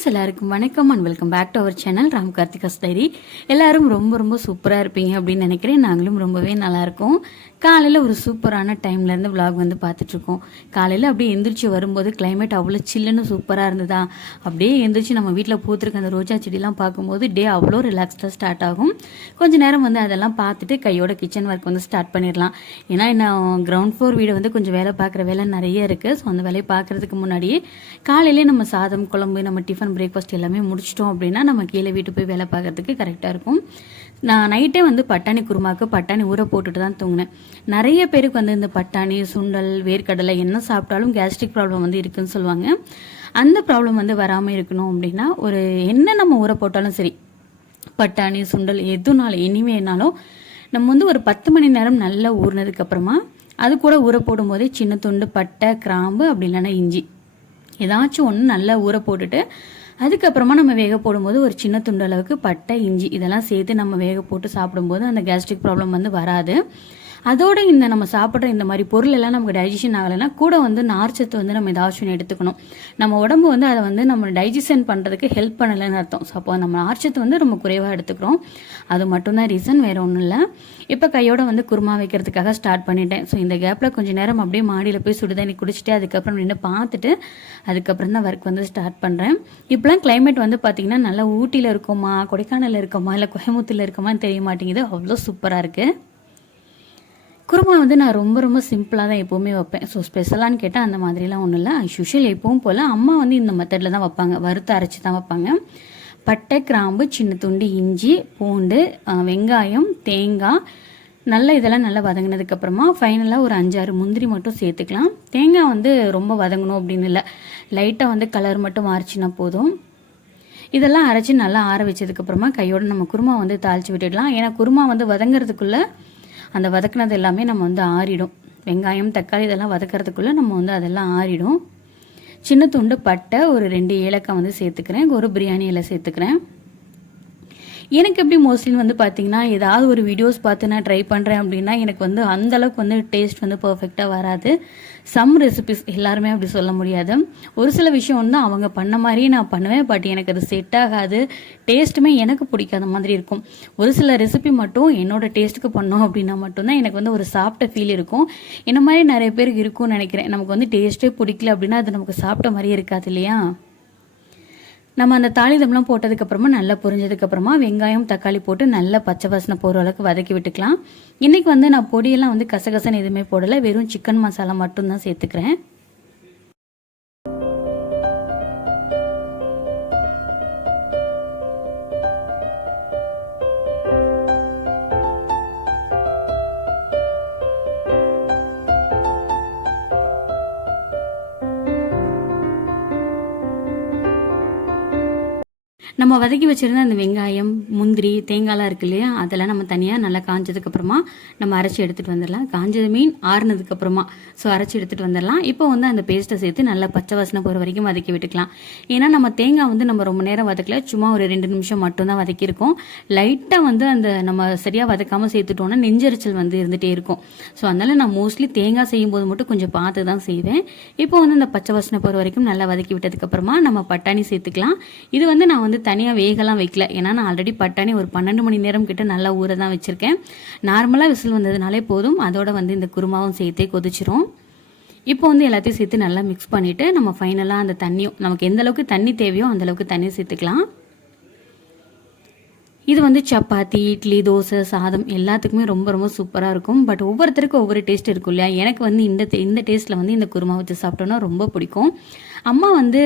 Friends எல்லாருக்கும் வணக்கம் and welcome back to our channel Ram Karthika's diary. எல்லாரும் ரொம்ப ரொம்ப சூப்பராக இருப்பீங்க அப்படின்னு நினைக்கிறேன். நாங்களும் ரொம்பவே நல்லாயிருக்கும் காலையில் ஒரு சூப்பரான டைம்லேருந்து விலாக் வந்து பார்த்துட்ருக்கோம் காலையில் அப்படியே எந்திரிச்சு வரும்போது கிளைமேட் அவ்வளோ சில்லுன்னு சூப்பராக இருந்ததா? அப்படியே எந்திரிச்சு நம்ம வீட்டில் பூத்துருக்க அந்த ரோஜா செடிலாம் பார்க்கும்போது டே அவ்வளோ ரிலாக்ஸ்டாக ஸ்டார்ட் ஆகும். கொஞ்ச நேரம் வந்து அதெல்லாம் பார்த்துட்டு கையோட கிச்சன் ஒர்க் வந்து ஸ்டார்ட் பண்ணிடலாம். ஏன்னா இன்னும் கிரவுண்ட் ஃப்ளோர் வீடு வந்து கொஞ்சம் வேலை பார்க்குற வேலை நிறைய இருக்குது ஸோ அந்த வேலையை பார்க்குறதுக்கு முன்னாடியே காலையிலே நம்ம சாதம் குழம்பு நம்ம டிஃபன் பிரேக்ஃபாஸ்ட் எல்லாமே முடிச்சிட்டோம் அப்படின்னா நம்ம கீழே வீட்டு போய் வேலை பார்க்கறதுக்கு கரெக்டாக இருக்கும். நான் நைட்டே வந்து பட்டாணி குருமாக்கு பட்டாணி ஊற போட்டுட்டு தான் தூங்கினேன். நிறைய பேருக்கு வந்து இந்த பட்டாணி சுண்டல் வேர்க்கடலை என்ன சாப்பிட்டாலும் கேஸ்ட்ரிக் ப்ராப்ளம் வந்து இருக்குன்னு சொல்லுவாங்க. அந்த ப்ராப்ளம் வந்து வராமல் இருக்கணும் அப்படின்னா ஒரு என்ன நம்ம ஊற போட்டாலும் சரி பட்டாணி சுண்டல் எதுனாலும் இனிமேனாலும் நம்ம வந்து ஒரு பத்து மணி நேரம் நல்லா ஊறினதுக்கு அப்புறமா அது கூட ஊற போடும்போதே சின்ன துண்டு பட்டை கிராம்பு அப்படி இல்லைன்னா இஞ்சி. ஏதாச்சும் ஒன்று நல்லா ஊற போட்டுட்டு அதுக்கப்புறமா நம்ம வேக போடும்போது ஒரு சின்ன துண்டு அளவுக்கு பட்டை இஞ்சி இதெல்லாம் சேர்த்து நம்ம வேக போட்டு சாப்பிடும்போது அந்த கேஸ்ட்ரிக் ப்ராப்ளம் வந்து வராது. அதோட இந்த நம்ம சாப்பிட்ற இந்த மாதிரி பொருள் எல்லாம் நமக்கு டைஜஷன் ஆகலைன்னா கூட வந்து நார்ச்சத்து வந்து நம்ம ஏதாச்சும் எடுத்துக்கணும். நம்ம உடம்பு வந்து அதை வந்து நம்ம டைஜஷன் பண்ணுறதுக்கு ஹெல்ப் பண்ணலைன்னு அர்த்தம். ஸோ அப்போ நம்ம நார்ச்சத்து வந்து ரொம்ப குறைவாக எடுத்துக்கிறோம். அது மட்டும்தான் ரீசன் வேறு ஒன்றும் இல்லை. இப்போ கையோட வந்து குருமா வைக்கிறதுக்காக ஸ்டார்ட் பண்ணிட்டேன். ஸோ இந்த கேப்பில் கொஞ்சம் நேரம் அப்படியே மாடியில் போய் சுடுதண்ணி குடிச்சிட்டு அதுக்கப்புறம் நின்று பார்த்துட்டு அதுக்கப்புறம் தான் ஒர்க் வந்து ஸ்டார்ட் பண்ணுறேன் இப்போலாம் கிளைமேட் வந்து பார்த்திங்கன்னா நல்லா ஊட்டியில் இருக்கோமா கொடைக்கானலில் இருக்கோமா இல்லை கோயம்புத்தூரில் இருக்கோமான்னு தெரிய மாட்டேங்குது. அவ்வளோ சூப்பராக இருக்குது குருமா வந்து நான் ரொம்ப ரொம்ப சிம்பிளாக தான் எப்போவுமே வைப்பேன். ஸோ ஸ்பெஷலான்னு கேட்டால் அந்த மாதிரிலாம் ஒன்றும் இல்லை. யூஷுவல் எப்பவும் போல் அம்மா வந்து இந்த மெத்தடில் தான் வைப்பாங்க. வறுத்து அரைச்சி தான் வைப்பாங்க. பட்டை கிராம்பு சின்ன துண்டு இஞ்சி பூண்டு வெங்காயம் தேங்காய் நல்லா இதெல்லாம் நல்லா வதங்கினதுக்கப்புறமா ஃபைனலாக ஒரு அஞ்சாறு முந்திரி மட்டும் சேர்த்துக்கலாம். தேங்காய் வந்து ரொம்ப வதங்கணும் அப்படின்னு இல்லை. லைட்டாக வந்து கலர் மட்டும் மாறிச்சுன்னா போதும். இதெல்லாம் அரைச்சி நல்லா ஆற வச்சதுக்கப்புறமா கையோடு நம்ம குருமா வந்து தாளித்து விட்டுடலாம். ஏன்னா குருமா வந்து வதங்குறதுக்குள்ளே அந்த வதக்குனது எல்லாமே நம்ம வந்து ஆறிடும். வெங்காயம் தக்காளி இதெல்லாம் வதக்கிறதுக்குள்ளே நம்ம வந்து அதெல்லாம் ஆறிடும். சின்ன துண்டு பட்டை ஒரு ரெண்டு ஏலக்காய் வந்து சேர்த்துக்கிறேன். ஒரு பிரியாணி இலை சேர்த்துக்கிறேன். எனக்கு எப்படி மோஸ்ட்லி வந்து பார்த்தீங்கன்னா ஏதாவது ஒரு வீடியோஸ் பார்த்து நான் ட்ரை பண்ணுறேன் அப்படின்னா எனக்கு வந்து அந்த அளவுக்கு வந்து டேஸ்ட் வந்து பர்ஃபெக்டாக வராது. சம் ரெசிபிஸ் எல்லாருமே அப்படி சொல்ல முடியாது. ஒரு சில விஷயம் வந்து அவங்க பண்ண மாதிரியே நான் பண்ணுவேன். பட் எனக்கு அது செட் ஆகாது. டேஸ்ட்டுமே எனக்கு பிடிக்காத மாதிரி இருக்கும். ஒரு சில ரெசிபி மட்டும் என்னோட டேஸ்ட்டுக்கு பண்ணோம் அப்படின்னா மட்டும்தான் எனக்கு வந்து ஒரு சாப்பிட்ட ஃபீல் இருக்கும். என்ன மாதிரி நிறைய பேருக்கு இருக்கும்னு நினைக்கிறேன். நமக்கு வந்து டேஸ்ட்டே பிடிக்கல அப்படின்னா அது நமக்கு சாப்பிட்ட மாதிரியே இருக்காது இல்லையா? நம்ம அந்த தாளிதம்லாம் போட்டதுக்கு அப்புறமா நல்லா பொரிஞ்சதுக்கு அப்புறமா வெங்காயம் தக்காளி போட்டு நல்லா பச்சை வாசனை போகிற அளவுக்கு வதக்கி விட்டுக்கலாம். இன்னைக்கு வந்து நான் பொடியெல்லாம் வந்து கசகசன்னு எதுவுமே போடலை. வெறும் சிக்கன் மசாலா மட்டும்தான் சேர்த்துக்கிறேன். நம்ம வதக்கி வச்சுருந்த அந்த வெங்காயம் முந்திரி தேங்காய்லாம் இருக்கு இல்லையா? அதெல்லாம் நம்ம தனியாக நல்லா காஞ்சதுக்கப்புறமா நம்ம அரைச்சி எடுத்துகிட்டு வந்துடலாம். காஞ்சது மீன் ஆறுனதுக்கப்புறமா ஸோ அரைச்சி எடுத்துகிட்டு வந்துடலாம். இப்போ வந்து அந்த பேஸ்ட்டை சேர்த்து நல்லா பச்சை வாசனை போகிற வரைக்கும் வதக்கி விட்டுக்கலாம். ஏன்னா நம்ம தேங்காய் வந்து நம்ம ரொம்ப நேரம் வதக்கல. சும்மா ஒரு ரெண்டு நிமிஷம் மட்டும்தான் வதக்கியிருக்கோம். லைட்டாக வந்து அந்த நம்ம சரியாக வதக்காமல் சேர்த்துட்டோம்னா நெஞ்சரிச்சல் வந்து இருந்துகிட்டே இருக்கும். ஸோ அதனால் நான் மோஸ்ட்லி தேங்காய் செய்யும்போது மட்டும் கொஞ்சம் பார்த்து தான் செய்வேன். இப்போ வந்து அந்த பச்சை வாசனை போகிற வரைக்கும் நல்லா வதக்கி விட்டதுக்கப்புறமா நம்ம பட்டாணி சேர்த்துக்கலாம். இது வந்து நான் வந்து தனியாக வேகலாம் வைக்கல. ஏன்னா நான் ஆல்ரெடி பட்டாணி ஒரு பன்னெண்டு மணி நேரம் கிட்ட நல்லா ஊற தான் வச்சுருக்கேன். நார்மலாக விசில் வந்ததுனாலே போதும். அதோட வந்து இந்த குருமாவும் சேர்த்தே கொதிச்சிரும். இப்போ வந்து எல்லாத்தையும் சேர்த்து நல்லா மிக்ஸ் பண்ணிவிட்டு நம்ம ஃபைனலாக அந்த தண்ணியும் நமக்கு எந்த அளவுக்கு தண்ணி தேவையோ அந்த அளவுக்கு தண்ணி சேர்த்துக்கலாம். இது வந்து சப்பாத்தி இட்லி தோசை சாதம் எல்லாத்துக்குமே ரொம்ப ரொம்ப சூப்பராக இருக்கும். பட் ஒவ்வொருத்தருக்கும் ஒவ்வொரு டேஸ்ட் இருக்கும் இல்லையா? எனக்கு வந்து இந்த டே- இந்த டேஸ்ட்டில் வந்து இந்த குருமா வச்சு சாப்பிட்டோன்னா ரொம்ப பிடிக்கும். அம்மா வந்து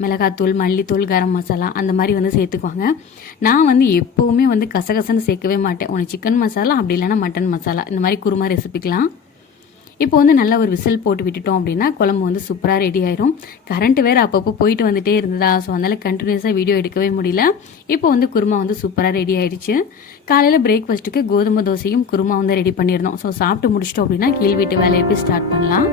மிளகாத்தூள் மல்லித்தூள் கரம் மசாலா அந்த மாதிரி வந்து சேர்த்துக்குவாங்க. நான் வந்து எப்போவுமே வந்து கசகசன்னு சேர்க்கவே மாட்டேன். ஒன்று சிக்கன் மசாலா அப்படி இல்லைன்னா மட்டன் மசாலா. இந்த மாதிரி குருமா ரெசிபிக்கலாம் இப்போ வந்து நல்லா ஒரு விசில் போட்டு விட்டுட்டோம் அப்படின்னா குழம்பு வந்து சூப்பராக ரெடி ஆயிரும். கரண்ட் வேறு அப்பப்போ போயிட்டு வந்துட்டே இருந்ததா ஸோ அதனால கண்டினியூஸாக வீடியோ எடுக்கவே முடியல. இப்போ வந்து குருமா வந்து சூப்பராக ரெடி ஆயிடுச்சு. காலையில் பிரேக்ஃபாஸ்ட்டுக்கு கோதுமை தோசையும் குருமா வந்து ரெடி பண்ணியிருந்தோம். ஸோ சாப்பிட்டு முடிச்சிட்டோம் அப்படின்னா கீழ் வீட்டு வேலையை போய் ஸ்டார்ட் பண்ணலாம்.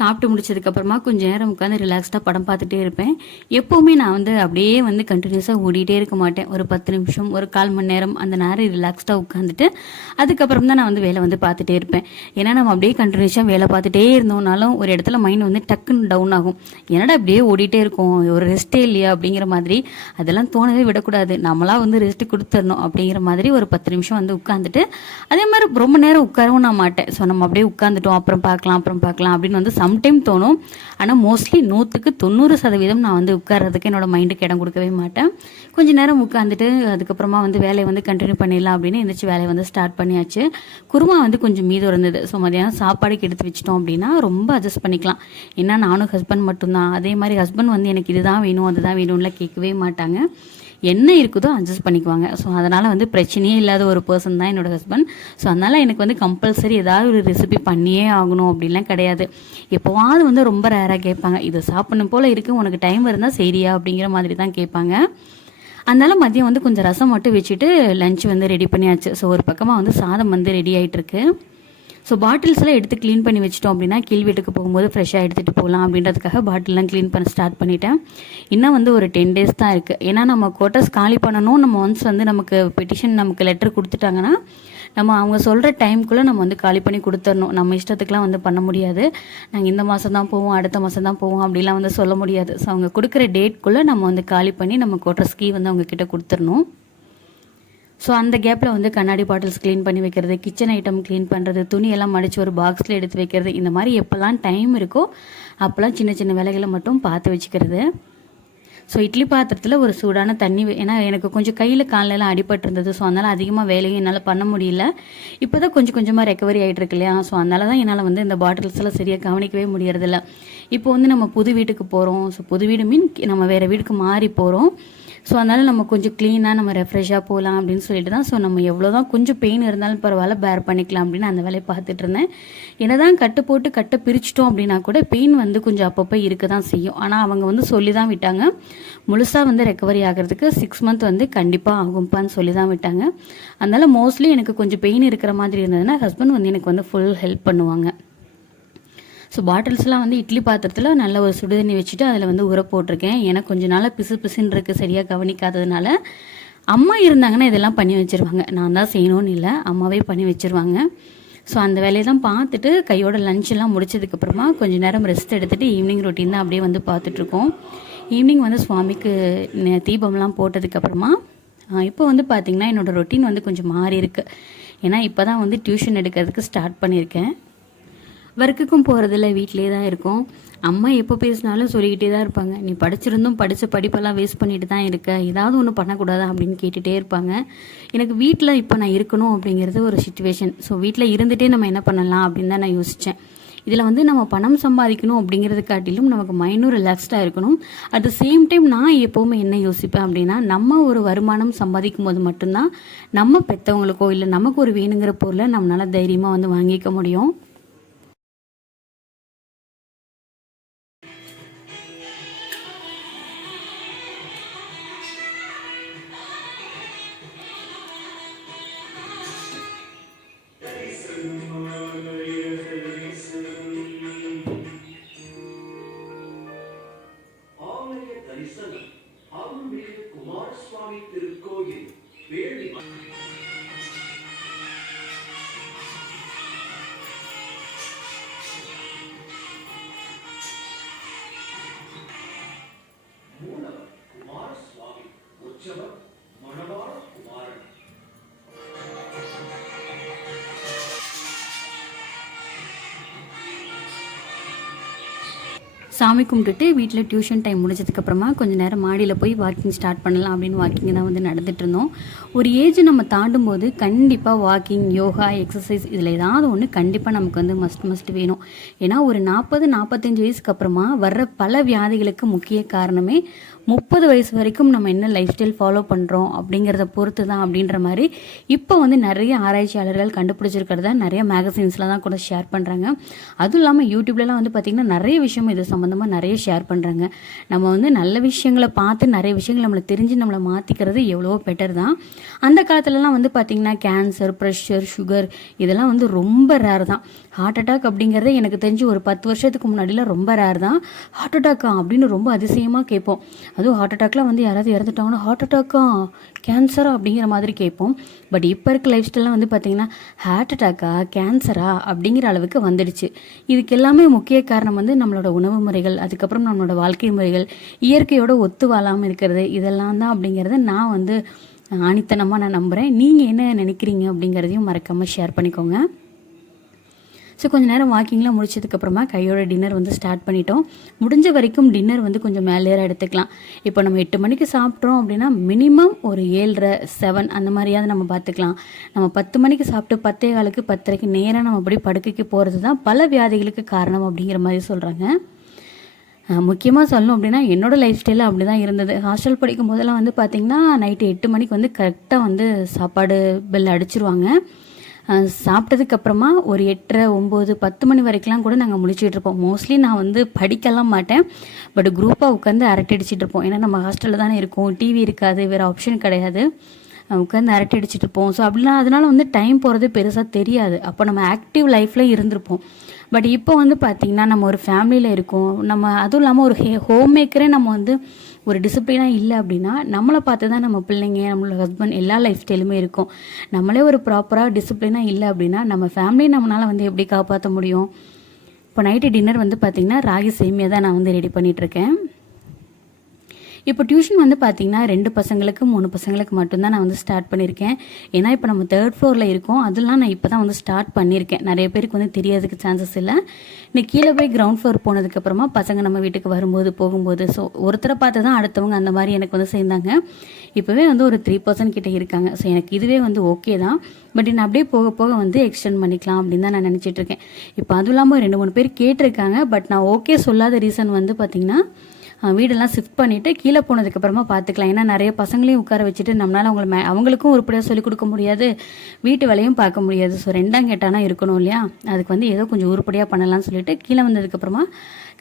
சாப்பிட்டு முடிச்சதுக்கப்புறமா கொஞ்சம் நேரம் உட்காந்து ரிலாக்ஸ்டாக படம் பார்த்துட்டே இருப்பேன். எப்போவுமே நான் வந்து அப்படியே வந்து கண்டினியூஸாக ஓடிட்டே இருக்க மாட்டேன். ஒரு பத்து நிமிஷம் ஒரு கால் மணி நேரம் அந்த நேரம் ரிலாக்ஸ்டாக உட்காந்துட்டு அதுக்கப்புறம் தான் நான் வந்து வேலை வந்து பார்த்துட்டே இருப்பேன். ஏன்னா நம்ம அப்படியே கண்டினியூஸாக வேலை பார்த்துட்டே இருந்தோம்னாலும் ஒரு இடத்துல மைண்ட் வந்து டக்குன்னு டவுன் ஆகும். என்னடா அப்படியே ஓடிட்டே இருக்கும்? ஒரு ரெஸ்ட்டே இல்லையா? அப்படிங்கிற மாதிரி அதெல்லாம் தோணவே விடக்கூடாது. நம்மளாக வந்து ரெஸ்ட் கொடுத்துடணும் அப்படிங்கிற மாதிரி ஒரு பத்து நிமிஷம் வந்து உட்காந்துட்டு அதே மாதிரி ரொம்ப நேரம் உட்காரவும் நான் மாட்டேன். ஸோ நம்ம அப்படியே உட்காந்துட்டோம் அப்புறம் பார்க்கலாம் அப்புறம் பார்க்கலாம் அப்படின்னு வந்து சம்டைம் தோணும். ஆனால் மோஸ்ட்லி நூற்றுக்கு தொண்ணூறு சதவீதம் நான் வந்து உட்கார்றதுக்கு என்னோடய மைண்டுக்கு இடம் கொடுக்கவே மாட்டேன். கொஞ்ச நேரம் உட்காந்துட்டு அதுக்கப்புறமா வந்து வேலையை வந்து கண்டினியூ பண்ணிடலாம் அப்படின்னு எந்திரிச்சு வேலையை வந்து ஸ்டார்ட் பண்ணியாச்சு. குருமா வந்து கொஞ்சம் மீதம் இருந்தது ஸோ மதியானம் சாப்பாடுக்கு எடுத்து வச்சிட்டோம் அப்படின்னா ரொம்ப அட்ஜஸ்ட் பண்ணிக்கலாம். ஏன்னா நானும் ஹஸ்பண்ட் மட்டும்தான். அதே மாதிரி ஹஸ்பண்ட் வந்து எனக்கு இதுதான் வேணும் அதுதான் வேணும்லாம் கேட்கவே மாட்டாங்க. என்ன இருக்குதோ அட்ஜஸ்ட் பண்ணிக்குவாங்க. ஸோ அதனால் வந்து பிரச்சனையே இல்லாத ஒரு பர்சன் தான் என்னோட ஹஸ்பண்ட் ஸோ அதனால் எனக்கு வந்து கம்பல்சரி ஏதாவது ஒரு ரெசிபி பண்ணியே ஆகணும் அப்படின்லாம் கிடையாது. எப்போவாவது வந்து ரொம்ப ரேராக கேட்பாங்க. இதை சாப்பிடணும் போல் இருக்குது உனக்கு டைம் இருந்தால் சரியா அப்படிங்கிற மாதிரி தான் கேட்பாங்க. அதனால மதியம் வந்து கொஞ்சம் ரசம் மட்டும் வச்சுட்டு லஞ்ச் வந்து ரெடி பண்ணியாச்சு. ஸோ ஒரு பக்கமாக வந்து சாதம் வந்து ரெடி ஆகிட்டுருக்கு ஸோ பாட்டில்ஸ்லாம் எடுத்து க்ளீன் பண்ணி வச்சிட்டோம் அப்படின்னா கீழ் வீட்டுக்கு போகும்போது ஃப்ரெஷ்ஷாக எடுத்துகிட்டு போகலாம் அப்படின்றதுக்காக பாட்டில்லாம் க்ளீன் பண்ண ஸ்டார்ட் பண்ணிட்டேன். இன்னும் வந்து ஒரு டென் டேஸ் தான் இருக்குது ஏன்னா நம்ம கோட்டர்ஸ் காலி பண்ணணும். நம்ம ஒன்ஸ் வந்து நமக்கு பெட்டிஷன் நமக்கு லெட்டர் கொடுத்துட்டாங்கன்னா நம்ம அவங்க சொல்கிற டைம்குள்ளே நம்ம வந்து காலி பண்ணி கொடுத்துடணும். நம்ம இஷ்டத்துக்குலாம் வந்து பண்ண முடியாது. நாங்கள் இந்த மாதம் தான் போவோம் அடுத்த மாதம் தான் போவோம் அப்படிலாம் வந்து சொல்ல முடியாது. ஸோ அவங்க கொடுக்குற டேட்குள்ளே நம்ம வந்து காலி பண்ணி நம்ம கோட்டர்ஸ் கீ வந்து அவங்க கிட்ட கொடுத்துடணும். ஸோ அந்த கேப்பில் வந்து கண்ணாடி பாட்டில்ஸ் க்ளீன் பண்ணி வைக்கிறது கிச்சன் ஐட்டம் க்ளீன் பண்ணுறது துணியெல்லாம் மடித்து ஒரு பாக்ஸில் எடுத்து வைக்கிறது இந்த மாதிரி எப்போல்லாம் டைம் இருக்கோ அப்போல்லாம் சின்ன சின்ன வேலைகளை மட்டும் பார்த்து வச்சுக்கிறது. ஸோ இட்லி பாத்திரத்தில் ஒரு சூடான தண்ணி ஏன்னா எனக்கு கொஞ்சம் கையில் காலெல்லாம் அடிபட்டு இருந்தது. ஸோ அதனால் அதிகமாக வேலையும் என்னால் பண்ண முடியல. இப்போ தான் கொஞ்சம் கொஞ்சமாக ரெக்கவரி ஆகிட்டு இருக்கு இல்லையா? ஸோ அதனால தான் என்னால் வந்து இந்த பாட்டில்ஸ்லாம் சரியாக கவனிக்கவே முடியறதில்ல. இப்போ வந்து நம்ம புது வீட்டுக்கு போகிறோம் ஸோ புது வீடு மீன் நம்ம வேறு வீட்டுக்கு மாறி போகிறோம் ஸோ அதனால் நம்ம கொஞ்சம் க்ளீனாக நம்ம ரெஃப்ரெஷ்ஷாக போகலாம் அப்படின்னு சொல்லிட்டு தான். ஸோ நம்ம எவ்வளோ தான் கொஞ்சம் பெயின் இருந்தாலும் பரவாயில்ல பேர் பண்ணிக்கலாம் அப்படின்னு அந்த வேலையை பார்த்துட்டு இருந்தேன். என்னதான் கட்டு போட்டு கட்டை பிரிச்சிட்டோம் அப்படின்னா கூட பெயின் வந்து கொஞ்சம் அப்பப்போ இருக்க தான் செய்யும். ஆனால் அவங்க வந்து சொல்லி தான் விட்டாங்க. முழுசாக வந்து ரெக்கவரி ஆகிறதுக்கு சிக்ஸ் மந்த் வந்து கண்டிப்பாக ஆகும்ப்பான்னு சொல்லி தான் விட்டாங்க. அதனால் மோஸ்ட்லி எனக்கு கொஞ்சம் பெயின் இருக்கிற மாதிரி இருந்ததுன்னா ஹஸ்பண்ட் வந்து எனக்கு வந்து ஃபுல் ஹெல்ப் பண்ணுவாங்க. ஸோ பாட்டில்ஸ்லாம் வந்து இட்லி பாத்திரத்தில் நல்ல ஒரு சுடுதண்ணி வச்சுட்டு அதில் வந்து உர போட்டிருக்கேன். ஏன்னா கொஞ்ச நாளாக பிசு பிசுன்னு இருக்கு சரியாக கவனிக்காததுனால. அம்மா இருந்தாங்கன்னா இதெல்லாம் பண்ணி வச்சிருவாங்க. நான் தான் செய்யணும்னு இல்லை அம்மாவே பண்ணி வச்சிருவாங்க. ஸோ அந்த வேலையெல்லாம் பார்த்துட்டு கையோட லஞ்ச் எல்லாம் முடிச்சதுக்கப்புறமா கொஞ்ச நேரம் ரெஸ்ட் எடுத்துகிட்டு ஈவினிங் ரொட்டீன் தான் அப்படியே வந்து பார்த்துட்ருக்கோம். ஈவினிங் வந்து சுவாமிக்கு தீபம்லாம் போட்டதுக்கப்புறமா இப்போ வந்து பார்த்திங்கன்னா என்னோட ரொட்டீன் வந்து கொஞ்சம் மாறி இருக்கு ஏன்னா இப்போ தான் வந்து டியூஷன் எடுக்கிறதுக்கு ஸ்டார்ட் பண்ணியிருக்கேன். ஒர்க்குக்கும் போகிறதில்ல வீட்டிலே தான் இருக்கோம். அம்மா எப்போ பேசினாலும் சொல்லிக்கிட்டே தான் இருப்பாங்க. நீ படிச்சிருந்தும் படித்த படிப்பெல்லாம் வேஸ்ட் பண்ணிட்டு தான் இருக்க. ஏதாவது ஒன்று பண்ணக்கூடாதா? அப்படின்னு கேட்டுகிட்டே இருப்பாங்க. எனக்கு வீட்டில் இப்போ நான் இருக்கணும் அப்படிங்கிறது ஒரு சுச்சுவேஷன் ஸோ வீட்டில் இருந்துகிட்டே நம்ம என்ன பண்ணலாம் அப்படின்னு தான் நான் யோசித்தேன் இதில் வந்து நம்ம பணம் சம்பாதிக்கணும் அப்படிங்கிறது காட்டிலும் நமக்கு மைண்டும் ரிலாக்ஸ்டாக இருக்கணும். அட் த சேம் டைம் நான் எப்போவுமே என்ன யோசிப்பேன் அப்படின்னா நம்ம ஒரு வருமானம் சம்பாதிக்கும் போது மட்டும்தான் நம்ம பெற்றவங்களுக்கோ இல்லை நமக்கு ஒரு வேணுங்கிற பொருளை நம்மளால் தைரியமாக வந்து வாங்கிக்க முடியும். சாமி கும்பிட்டுட்டு வீட்டில் டியூஷன் டைம் முடிஞ்சதுக்கப்புறமா கொஞ்சம் நேரம் மாடியில் போய் வாக்கிங் ஸ்டார்ட் பண்ணலாம் அப்படின்னு வாக்கிங் தான் வந்து நடந்துட்டு இருந்தோம். ஒரு ஏஜ் நம்ம தாண்டும் போது கண்டிப்பாக வாக்கிங் யோகா எக்ஸசைஸ் இதில் ஏதாவது ஒன்று கண்டிப்பாக நமக்கு வந்து மஸ்ட் மஸ்ட் வேணும். ஏன்னா ஒரு நாற்பது நாற்பத்தஞ்சு வயசுக்கு அப்புறமா வர்ற பல வியாதிகளுக்கு முக்கிய காரணமே முப்பது வயசு வரைக்கும் நம்ம என்ன லைஃப் ஸ்டைல் ஃபாலோ பண்ணுறோம் அப்படிங்கிறத பொறுத்து தான் அப்படின்ற மாதிரி இப்போ வந்து நிறைய ஆராய்ச்சியாளர்கள் கண்டுபிடிச்சிருக்கிறத நிறைய மேகசின்ஸில் தான் கூட ஷேர் பண்ணுறாங்க அதுவும் இல்லாமல் யூடியூப்லலாம் வந்து பார்த்திங்கன்னா நிறைய விஷயம் இது சம்மந்தமாக சம்மந்தமாக நிறைய ஷேர் பண்ணுறாங்க நம்ம வந்து நல்ல விஷயங்களை பார்த்து நிறைய விஷயங்கள் நம்மளை தெரிஞ்சு நம்மளை மாற்றிக்கிறது எவ்வளவோ பெட்டர் தான். அந்த காலத்துலலாம் வந்து பார்த்திங்கன்னா கேன்சர் ப்ரெஷர் சுகர் இதெல்லாம் வந்து ரொம்ப ரேர் தான். ஹார்ட் அட்டாக் அப்படிங்கிறதே எனக்கு தெரிஞ்சு ஒரு பத்து வருஷத்துக்கு முன்னாடிலாம் ரொம்ப ரேர் தான். ஹார்ட் அட்டாக்கா அப்படின்னு ரொம்ப அதிசயமாக கேட்போம். அதுவும் ஹார்ட் அட்டாக்லாம் வந்து யாராவது இறந்துட்டாங்கன்னா ஹார்ட் அட்டாக்கா கேன்சரா அப்படிங்கிற மாதிரி கேட்போம். பட் இப்போ இருக்க லைஃப் ஸ்டைலாம் வந்து பார்த்திங்கன்னா ஹார்ட் அட்டாக்கா கேன்சரா அப்படிங்கிற அளவுக்கு வந்துடுச்சு. இதுக்கு எல்லாமே முக்கிய காரணம் வந்து நம்மளோட உணவு முறை முறைகள் அதுக்கப்புறம் நம்மளோட வாழ்க்கை முறைகள் இயற்கையோட ஒத்து வாழாமல் இருக்கிறது இதெல்லாம் தான் அப்படிங்கிறத நான் வந்து ஆணித்தனமாக நான் நம்புகிறேன் நீங்கள் என்ன நினைக்கிறீங்க அப்படிங்கிறதையும் மறக்காமல் ஷேர் பண்ணிக்கோங்க. ஸோ கொஞ்ச நேரம் வாக்கிங்லாம் முடிச்சதுக்கப்புறமா கையோட டின்னர் வந்து ஸ்டார்ட் பண்ணிட்டோம். முடிஞ்ச வரைக்கும் டின்னர் வந்து கொஞ்சம் மேலேற எடுத்துக்கலாம். இப்போ நம்ம எட்டு மணிக்கு சாப்பிட்றோம் அப்படின்னா மினிமம் ஒரு ஏழரை செவன் அந்த மாதிரியாவது நம்ம பார்த்துக்கலாம். நம்ம பத்து மணிக்கு சாப்பிட்டு பத்தே காலுக்கு பத்தரைக்கு நேராக நம்ம அப்படி படுக்கைக்கு போகிறது தான் பல வியாதிகளுக்கு காரணம் அப்படிங்கிற மாதிரி சொல்கிறாங்க முக்கியமாக சொல்லணும் அப்படின்னா என்னோடய லைஃப் ஸ்டைலில் அப்படி தான் இருந்தது. ஹாஸ்டல் படிக்கும் போதெல்லாம் வந்து பார்த்திங்கன்னா நைட்டு எட்டு மணிக்கு வந்து கரெக்டாக வந்து சாப்பாடு பெல் அடிச்சிருவாங்க. சாப்பிட்டதுக்கப்புறமா ஒரு எட்டரை ஒம்பது பத்து மணி வரைக்கும்லாம் கூட நாங்கள் முடிச்சுட்டு இருப்போம். மோஸ்ட்லி நான் வந்து படிக்கலாம் மாட்டேன். பட் குரூப்பாக உட்காந்து அரட்டை அடிச்சிட்டு இருப்போம். ஏன்னா நம்ம ஹாஸ்டலில் தானே இருக்கோம். டிவி இருக்காது வேறு ஆப்ஷன் கிடையாது. உட்காந்து அரட்டை அடிச்சுட்டு இருப்போம். ஸோ அப்படிலாம் அதனால வந்து டைம் போகிறது பெருசாக தெரியாது. அப்போ நம்ம ஆக்டிவ் லைஃப்பில் இருந்திருப்போம். பட் இப்போ வந்து பார்த்திங்கன்னா நம்ம ஒரு ஃபேமிலியில் இருக்கோம். நம்ம அதுவும் இல்லாமல் ஒரு ஹே ஹோம் மேக்கரே நம்ம வந்து ஒரு டிசிப்ளினாக இல்லை அப்படின்னா நம்மளை பார்த்து தான் நம்ம பிள்ளைங்க நம்மளோட ஹஸ்பண்ட் எல்லா லைஃப் ஸ்டைலுமே இருக்கும். நம்மளே ஒரு ப்ராப்பராக டிசிப்ளினாக இல்லை அப்படின்னா நம்ம ஃபேமிலி நம்மளால் வந்து எப்படி காப்பாற்ற முடியும்? இப்போ நைட்டு டின்னர் வந்து பார்த்திங்கன்னா ராகி சேமியா தான் நான் வந்து ரெடி பண்ணிகிட்ருக்கேன் இப்போ டியூஷன் வந்து பார்த்தீங்கன்னா ரெண்டு பசங்களுக்கு மூணு பசங்களுக்கு மட்டும்தான் நான் வந்து ஸ்டார்ட் பண்ணியிருக்கேன் ஏன்னா இப்போ நம்ம தேர்ட் ஃப்ளோரில் இருக்கோம். அதெல்லாம் நான் இப்போ தான் வந்து ஸ்டார்ட் பண்ணியிருக்கேன் நிறைய பேருக்கு வந்து தெரியாதுக்கு சான்சஸ் இல்லை. இன்னைக்கு கீழே போய் கிரவுண்ட் ஃப்ளோர் போனதுக்கப்புறமா பசங்க நம்ம வீட்டுக்கு வரும்போது போகும்போது ஸோ ஒருத்தரை பார்த்து தான் அடுத்தவங்க அந்த மாதிரி எனக்கு வந்து சேர்ந்தாங்க. இப்போவே வந்து ஒரு த்ரீ பர்சன்ட் கிட்டே இருக்காங்க. ஸோ எனக்கு இதுவே வந்து ஓகே தான். பட் நான் அப்படியே போக போக வந்து எக்ஸ்டெண்ட் பண்ணிக்கலாம் அப்படின்னு தான் நான் நினச்சிட்டு இருக்கேன். இப்போ அதுவும் இல்லாமல் ரெண்டு மூணு பேர் கேட்டிருக்காங்க. பட் நான் ஓகே சொல்லாத ரீசன் வந்து பார்த்தீங்கன்னா வீடெல்லாம் ஷிஃப்ட் பண்ணிவிட்டு கீழே போனதுக்கப்புறமா பார்த்துக்கலாம். ஏன்னா நிறைய பசங்களையும் உட்கார வச்சுட்டு நம்மளால் அவங்கள மே அவங்களுக்கும் உருப்படியாக சொல்லிக் கொடுக்க முடியாது. வீட்டு வேலையும் பார்க்க முடியாது. ஸோ ரெண்டாம் கேட்டானா இருக்கணும் இல்லையா? அதுக்கு வந்து ஏதோ கொஞ்சம் உருப்படியாக பண்ணலாம்னு சொல்லிட்டு கீழே வந்ததுக்கப்புறமா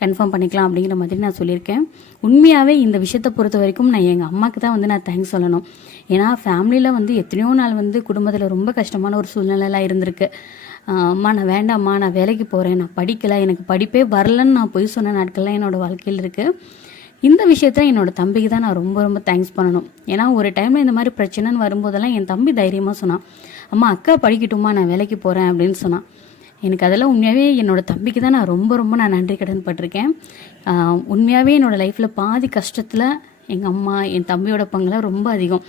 கன்ஃபார்ம் பண்ணிக்கலாம் அப்படிங்கிற மாதிரி நான் சொல்லியிருக்கேன். உண்மையாகவே இந்த விஷயத்தை பொறுத்த வரைக்கும் நான் எங்கள் அம்மாவுக்கு தான் வந்து நான் தேங்க்ஸ் சொல்லணும். ஏன்னா ஃபேமிலியில் வந்து எத்தனையோ நாள் வந்து குடும்பத்தில் ரொம்ப கஷ்டமான ஒரு சூழ்நிலைலாம் இருந்திருக்கு. அம்மா நான் வேண்டாம்மா நான் வேலைக்கு போகிறேன் நான் படிக்கலை எனக்கு படிப்பே வரலன்னு நான் பொய் சொன்ன நாட்கள்லாம் என்னோடய வாழ்க்கையில் இருக்குது இந்த விஷயத்தில் என்னோட தம்பிக்கு தான் நான் ரொம்ப ரொம்ப தேங்க்ஸ் பண்ணணும். ஏன்னா ஒரு டைமில் இந்த மாதிரி பிரச்சனைன்னு வரும்போதெல்லாம் என் தம்பி தைரியமாக சொன்னான். அம்மா அக்கா படிக்கட்டுமா நான் வேலைக்கு போகிறேன் அப்படின்னு சொன்னான். எனக்கு அதெல்லாம் உண்மையாகவே என்னோட தம்பிக்கு தான் நான் ரொம்ப ரொம்ப நான் நன்றி கடன் பட்டிருக்கேன். உண்மையாகவே என்னோடய லைஃப்பில் பாதி கஷ்டத்தில் எங்கள் அம்மா என் தம்பியோட பங்குலாம் ரொம்ப அதிகம்.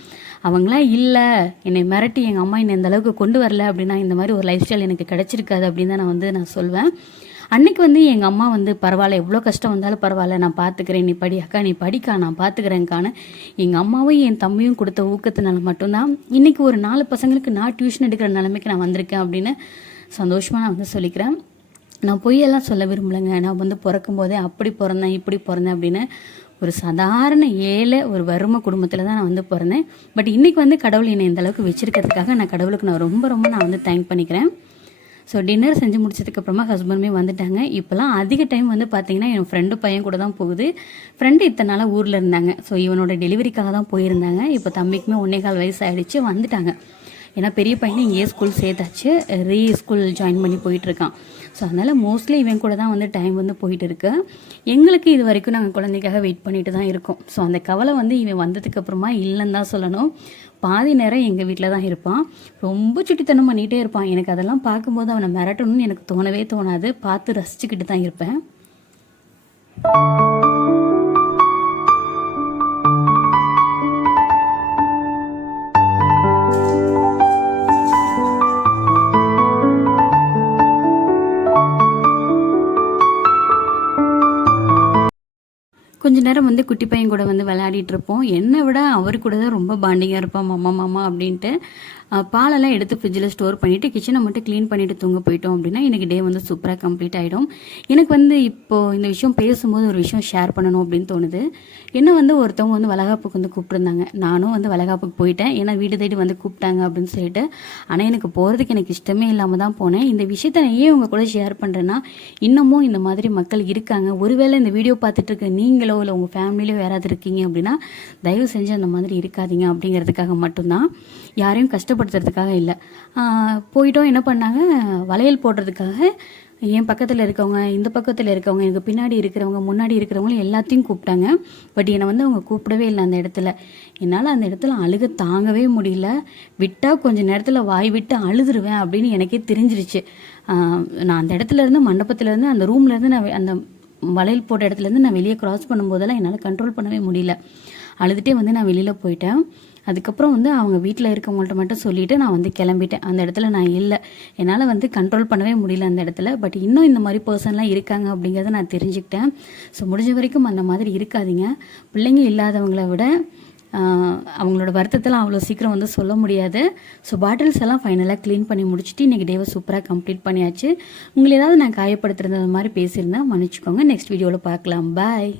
அவங்களாம் இல்லை என்னை மிரட்டி எங்கள் அம்மா என்னை இந்த அளவுக்கு கொண்டு வரல அப்படின்னா இந்த மாதிரி ஒரு லைஃப் ஸ்டைல் எனக்கு கிடச்சிருக்காது அப்படின்னு தான் நான் வந்து நான் சொல்வேன். அன்னைக்கு வந்து எங்கள் அம்மா வந்து பரவாயில்ல எவ்வளோ கஷ்டம் வந்தாலும் பரவாயில்ல நான் பார்த்துக்கிறேன் நீ படி அக்கா நீ படிக்கா நான் பார்த்துக்கிறேன்க்கான எங்கள் அம்மாவும் என் தம்பியும் கொடுத்த ஊக்கத்தினால மட்டும்தான் இன்னைக்கு ஒரு நாலு பசங்களுக்கு நான் டியூஷன் எடுக்கிற நிலைமைக்கு நான் வந்திருக்கேன் அப்படின்னு சந்தோஷமாக நான் வந்து சொல்லிக்கிறேன். நான் பொய்யெல்லாம் சொல்ல விரும்பலைங்க. நான் வந்து பிறக்கும் போதே அப்படி பிறந்தேன் இப்படி பிறந்தேன் அப்படின்னு ஒரு சாதாரண ஏழை ஒரு வறுமை குடும்பத்தில் தான் நான் வந்து பிறந்தேன். பட் இன்னைக்கு வந்து கடவுள் என்னை இந்த அளவுக்கு வச்சிருக்கிறதுக்காக நான் கடவுளுக்கு நான் ரொம்ப ரொம்ப நான் வந்து தேங்க் பண்ணிக்கிறேன். ஸோ டின்னர் செஞ்சு முடிச்சதுக்கப்புறமா ஹஸ்பண்டுமே வந்துட்டாங்க. இப்போலாம் அதிக டைம் வந்து பார்த்தீங்கன்னா என் ஃப்ரெண்டு பையன் கூட தான் போகுது. ஃப்ரெண்டு இத்தனை நாளாக ஊரில் இருந்தாங்க. ஸோ இவனோட டெலிவரிக்காக தான் போயிருந்தாங்க. இப்போ தம்பிக்குமே ஒன்னே கால் வயசு ஆகிடுச்சு வந்துட்டாங்க. ஏன்னா பெரிய பையனை இங்கேயே ஸ்கூல் சேர்த்தாச்சு. ரீ ஸ்கூல் ஜாயின் பண்ணி போயிட்டுருக்கான். ஸோ அதனால் மோஸ்ட்லி இவன் கூட தான் வந்து டைம் வந்து போயிட்டு இருக்கு எங்களுக்கு இது வரைக்கும் நாங்கள் குழந்தைக்காக வெயிட் பண்ணிட்டு தான் இருக்கோம். ஸோ அந்த கவலை வந்து இவன் வந்ததுக்கப்புறமா இல்லைன்னு தான் சொல்லணும். பாதி நேரம் எங்கள் வீட்டில் தான் இருப்பான். ரொம்ப சுட்டித்தனம் பண்ணிகிட்டே இருப்பான். எனக்கு அதெல்லாம் பார்க்கும்போது அவனை மிரட்டணும்னு எனக்கு தோணவே தோணாது. பார்த்து ரசிச்சுக்கிட்டு தான் இருப்பேன். கொஞ்ச நேரம் வந்து குட்டி பையன் கூட வந்து விளையாடிட்டு இருப்போம் என்னை விட அவர் கூட தான் ரொம்ப பாண்டிங்காக இருப்பான் மாமா மாமா அப்படின்ட்டு. பாலெல்லாம் எடுத்து ஃப்ரிட்ஜில் ஸ்டோர் பண்ணிவிட்டு கிச்சனை மட்டும் க்ளீன் பண்ணிவிட்டு தூங்க போயிட்டோம் அப்படின்னா எனக்கு டே வந்து சூப்பராக கம்ப்ளீட் ஆகிடும் எனக்கு வந்து இப்போது இந்த விஷயம் பேசும்போது ஒரு விஷயம் ஷேர் பண்ணணும் அப்படின்னு தோணுது. என்ன வந்து ஒருத்தவங்க வந்து வளகாப்புக்கு வந்து கூப்பிட்டுருந்தாங்க. நானும் வந்து வளகாப்புக்கு போயிட்டேன். ஏன்னா வீடு தேடி வந்து கூப்பிட்டாங்க அப்படின்னு சொல்லிட்டு. ஆனால் எனக்கு போகிறதுக்கு எனக்கு இஷ்டமே இல்லாமல் தான் போனேன். இந்த விஷயத்த நான் ஏன் உங்கள் கூட ஷேர் பண்ணுறேன்னா இன்னமும் இந்த மாதிரி மக்கள் இருக்காங்க. ஒருவேளை இந்த வீடியோ பார்த்துட்டு இருக்க நீங்களோ இல்லை உங்கள் ஃபேமிலியிலோ யாராவது இருக்கீங்க அப்படின்னா தயவு செஞ்சு அந்த மாதிரி இருக்காதீங்க அப்படிங்கிறதுக்காக மட்டும்தான். யாரையும் கஷ்டப்படுத்துறதுக்காக இல்லை. போயிட்டோம் என்ன பண்ணாங்க? வளையல் போடுறதுக்காக என் பக்கத்தில் இருக்கவங்க இந்த பக்கத்தில் இருக்கவங்க எனக்கு பின்னாடி இருக்கிறவங்க முன்னாடி இருக்கிறவங்க எல்லாத்தையும் கூப்பிட்டாங்க. பட் என்னை வந்து அவங்க கூப்பிடவே இல்லை அந்த இடத்துல. என்னால் அந்த இடத்துல அழுக தாங்கவே முடியல. விட்டால் கொஞ்ச நேரத்தில் வாய் விட்டு அழுதுருவேன் அப்படின்னு எனக்கே தெரிஞ்சிருச்சு. நான் அந்த இடத்துல இருந்து மண்டபத்துலேருந்து அந்த ரூம்லேருந்து நான் அந்த வளையல் போட்ட இடத்துல இருந்து நான் வெளியே கிராஸ் பண்ணும்போதெல்லாம் என்னால் கண்ட்ரோல் பண்ணவே முடியல. அழுதுகிட்டே வந்து நான் வெளியில் போயிட்டேன். அதுக்கப்புறம் வந்து அவங்க வீட்டில் இருக்கவங்கள்ட்ட மட்டும் சொல்லிவிட்டு நான் வந்து கிளம்பிட்டேன். அந்த இடத்துல நான் இல்லை. என்னால் வந்து கண்ட்ரோல் பண்ணவே முடியல அந்த இடத்துல. பட் இன்னும் இந்த மாதிரி பர்சன்லாம் இருக்காங்க அப்படிங்கிறத நான் தெரிஞ்சுக்கிட்டேன். ஸோ முடிஞ்ச வரைக்கும் அந்த மாதிரி இருக்காதீங்க. பிள்ளைங்க இல்லாதவங்கள விட அவங்களோட வருத்தத்தெல்லாம் அவ்வளோ சீக்கிரம் வந்து சொல்ல முடியாது. ஸோ பாட்டில்ஸ் எல்லாம் ஃபைனலாக க்ளீன் பண்ணி முடிச்சுட்டு இன்றைக்கி டேவை சூப்பராக கம்ப்ளீட் பண்ணியாச்சு. உங்களை ஏதாவது நான் காயப்படுத்துறது மாதிரி பேசியிருந்தேன் மன்னிச்சுக்கோங்க. நெக்ஸ்ட் வீடியோவில் பார்க்கலாம். பாய்